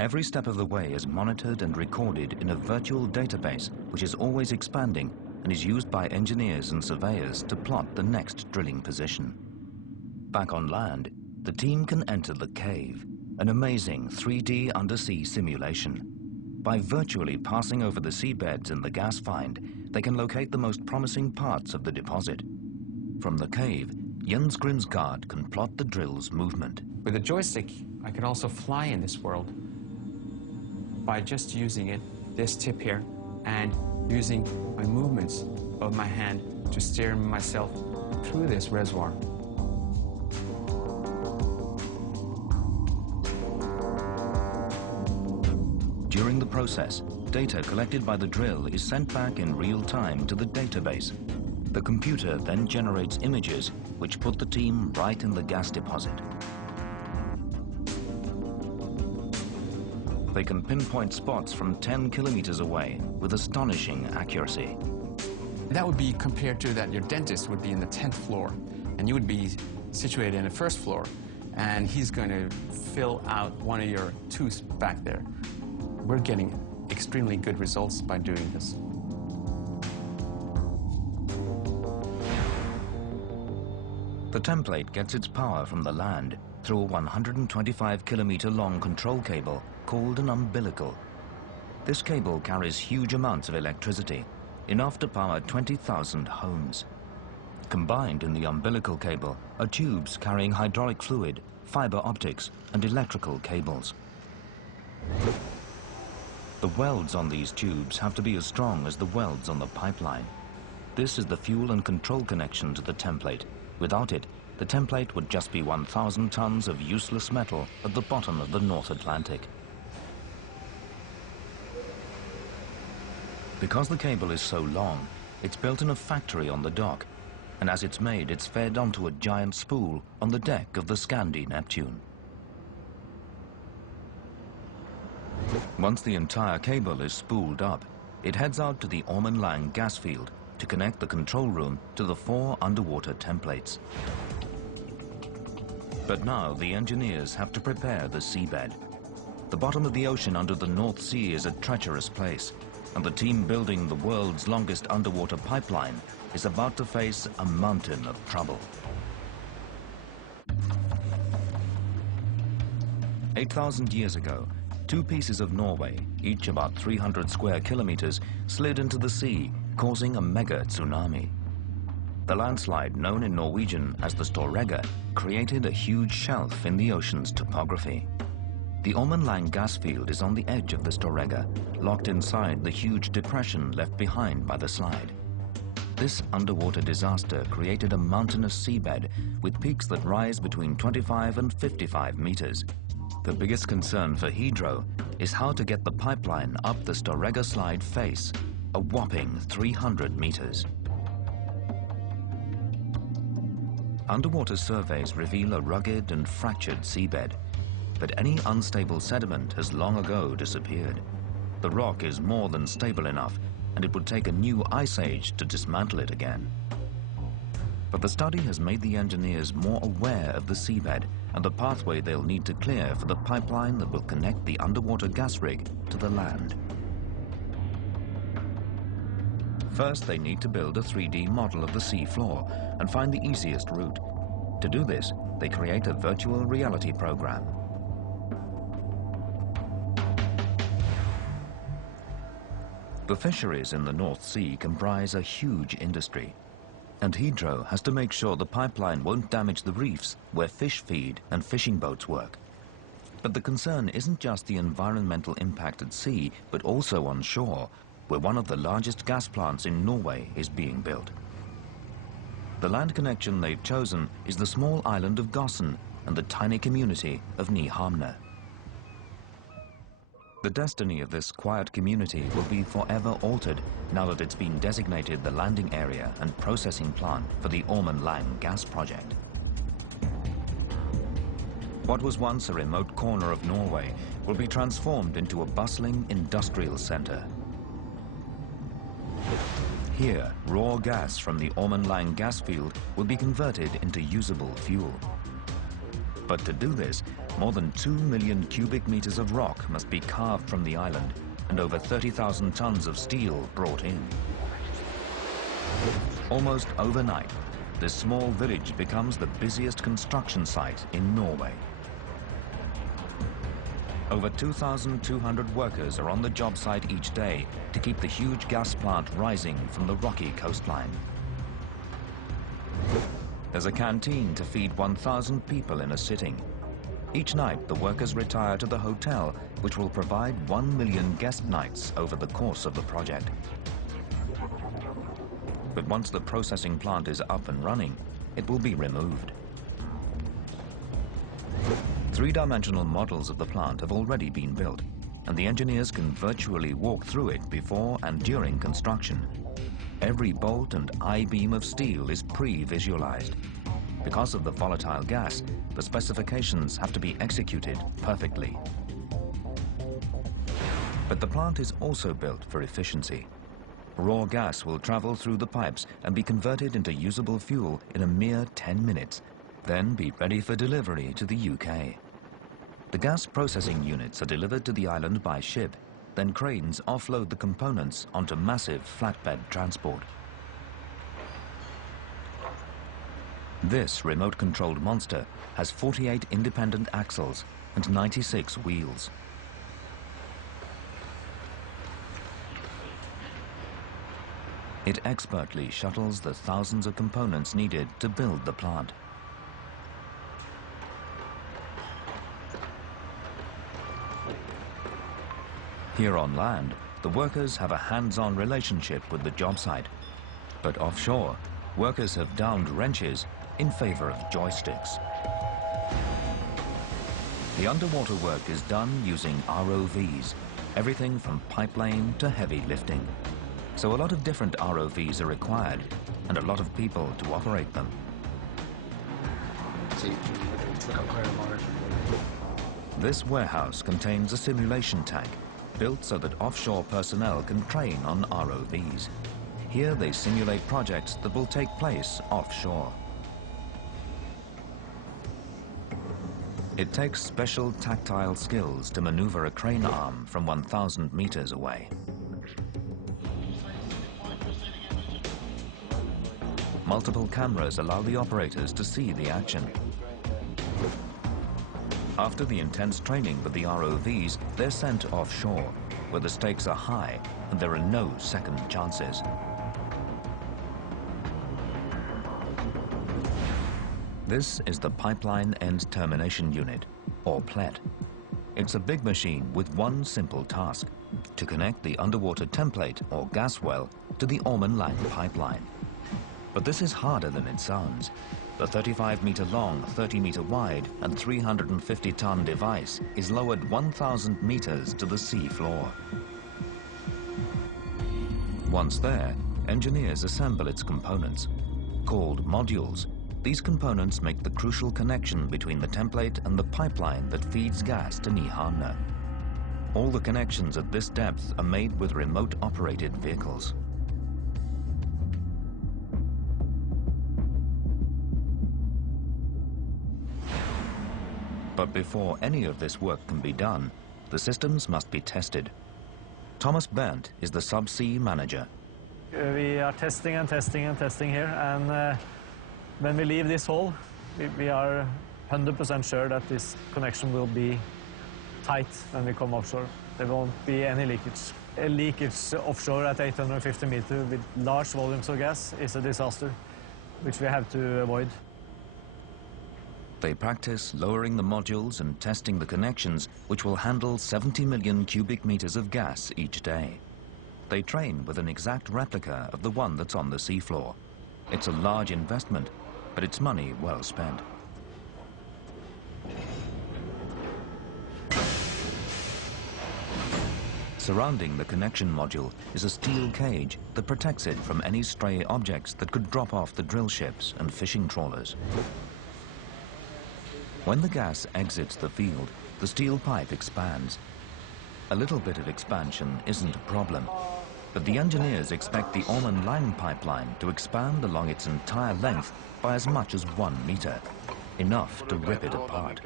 Every step of the way is monitored and recorded in a virtual database which is always expanding and is used by engineers and surveyors to plot the next drilling position. Back on land, the team can enter the cave, an amazing 3D undersea simulation. By virtually passing over the seabeds in the gas find, they can locate the most promising parts of the deposit. From the cave, Jens Grimsgaard can plot the drill's movement. With a joystick, I can also fly in this world by just using it, this tip here, and using my movements of my hand to steer myself through this reservoir. During the process, data collected by the drill is sent back in real time to the database. The computer then generates images which put the team right in the gas deposit. They can pinpoint spots from 10 kilometers away with astonishing accuracy. That would be compared to that your dentist would be in the 10th floor, and you would be situated in the first floor, and he's going to fill out one of your tooths back there. We're getting extremely good results by doing this. The template gets its power from the land through a 125-kilometer long control cable called an umbilical. This cable carries huge amounts of electricity, enough to power 20,000 homes. Combined in the umbilical cable are tubes carrying hydraulic fluid, fiber optics, and electrical cables. The welds on these tubes have to be as strong as the welds on the pipeline. This is the fuel and control connection to the template. Without it, the template would just be 1,000 tons of useless metal at the bottom of the North Atlantic. Because the cable is so long, it's built in a factory on the dock, and as it's made, it's fed onto a giant spool on the deck of the Scandi Neptune. Once the entire cable is spooled up, it heads out to the Ormen Lange gas field to connect the control room to the 4 underwater templates. But now the engineers have to prepare the seabed. The bottom of the ocean under the North Sea is a treacherous place, and the team building the world's longest underwater pipeline is about to face a mountain of trouble. 8,000 years ago, 2 pieces of Norway, each about 300 square kilometers, slid into the sea, causing a mega tsunami. The landslide, known in Norwegian as the Storegga, created a huge shelf in the ocean's topography. The Ormen Lange gas field is on the edge of the Storegga, locked inside the huge depression left behind by the slide. This underwater disaster created a mountainous seabed with peaks that rise between 25 and 55 meters. The biggest concern for Hydro is how to get the pipeline up the Storegga slide face, a whopping 300 meters. Underwater surveys reveal a rugged and fractured seabed, but any unstable sediment has long ago disappeared. The rock is more than stable enough, and it would take a new ice age to dismantle it again. But the study has made the engineers more aware of the seabed and the pathway they'll need to clear for the pipeline that will connect the underwater gas rig to the land. First, they need to build a 3D model of the sea floor and find the easiest route. To do this, they create a virtual reality program. The fisheries in the North Sea comprise a huge industry, and Hydro has to make sure the pipeline won't damage the reefs where fish feed and fishing boats work. But the concern isn't just the environmental impact at sea, but also on shore, where one of the largest gas plants in Norway is being built. The land connection they've chosen is the small island of Gossen and the tiny community of Nyhamna. The destiny of this quiet community will be forever altered now that it's been designated the landing area and processing plant for the Ormen Lange gas project. What was once a remote corner of Norway will be transformed into a bustling industrial center. Here, raw gas from the Ormen Lange gas field will be converted into usable fuel. But to do this, More than 2 million cubic meters of rock must be carved from the island and over 30,000 tons of steel brought in. Almost overnight, this small village becomes the busiest construction site in Norway. Over 2,200 workers are on the job site each day to keep the huge gas plant rising from the rocky coastline. There's a canteen to feed 1,000 people in a sitting. Each night, the workers retire to the hotel, which will provide 1 million guest nights over the course of the project. But once the processing plant is up and running, it will be removed. Three-dimensional models of the plant have already been built, and the engineers can virtually walk through it before and during construction. Every bolt and I-beam of steel is pre-visualized. Because of the volatile gas, the specifications have to be executed perfectly. But the plant is also built for efficiency. Raw gas will travel through the pipes and be converted into usable fuel in a mere 10 minutes, then be ready for delivery to the UK. The gas processing units are delivered to the island by ship, then cranes offload the components onto massive flatbed transport. This remote-controlled monster has 48 independent axles and 96 wheels. It expertly shuttles the thousands of components needed to build the plant. Here on land, the workers have a hands-on relationship with the job site. But offshore, workers have downed wrenches in favor of joysticks. The underwater work is done using ROVs, everything from pipeline to heavy lifting. So a lot of different ROVs are required, and a lot of people to operate them. This warehouse contains a simulation tank, built so that offshore personnel can train on ROVs. Here they simulate projects that will take place offshore. It takes special tactile skills to maneuver a crane arm from 1,000 meters away. Multiple cameras allow the operators to see the action. After the intense training with the ROVs, they're sent offshore, where the stakes are high and there are no second chances. This is the Pipeline End Termination Unit, or PLET. It's a big machine with one simple task: to connect the underwater template, or gas well, to the Ormen Lange pipeline. But this is harder than it sounds. The 35-meter long, 30-meter wide, and 350-ton device is lowered 1,000 meters to the sea floor. Once there, engineers assemble its components. Called modules, these components make the crucial connection between the template and the pipeline that feeds gas to Nyhamna. All the connections at this depth are made with remote-operated vehicles. But before any of this work can be done, the systems must be tested. Thomas Berndt is the subsea manager. We are testing and testing and testing here, and when we leave this hole, we are 100% sure that this connection will be tight when we come offshore. There won't be any leakage. A leakage offshore at 850 meters with large volumes of gas is a disaster, which we have to avoid. They practice lowering the modules and testing the connections, which will handle 70 million cubic meters of gas each day. They train with an exact replica of the one that's on the seafloor. It's a large investment, but it's money well spent. Surrounding the connection module is a steel cage that protects it from any stray objects that could drop off the drill ships and fishing trawlers. When the gas exits the field, the steel pipe expands. A little bit of expansion isn't a problem, but the engineers expect the Ormen Lange pipeline to expand along its entire length by as much as 1 meter, enough to rip it apart.